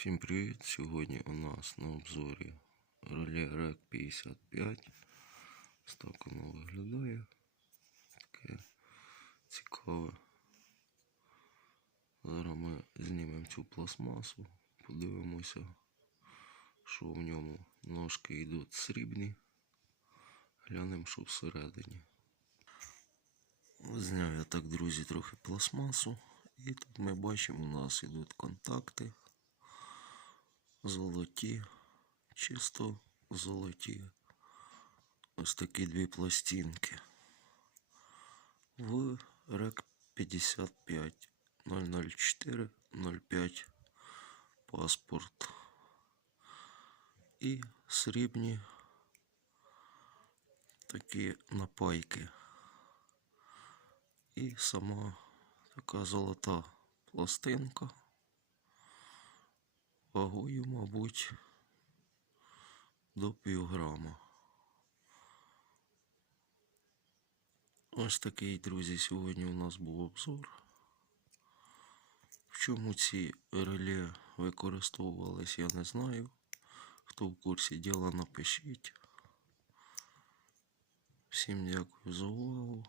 Всім привіт! Сьогодні у нас на обзорі реле REC 55. Ось так воно виглядає. Таке цікаве. Зараз ми знімемо цю пластмасу, подивимося, що в ньому ножки йдуть срібні. Глянемо, що всередині. Зняв я так, друзі, трохи пластмасу. І тут ми бачимо, у нас йдуть контакти золоті, чисто золоті. Ось такі дві пластинки. В РЕК 55 004 05 паспорт. І срібні такі напайки. І сама така золота пластинка. Вагою, мабуть, до півграма. Ось такий, друзі, сьогодні у нас був обзор. В чому ці реле використовувались, я не знаю. Хто в курсі діла, напишіть. Всім дякую за увагу.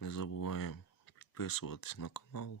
Не забуваємо підписуватись на канал.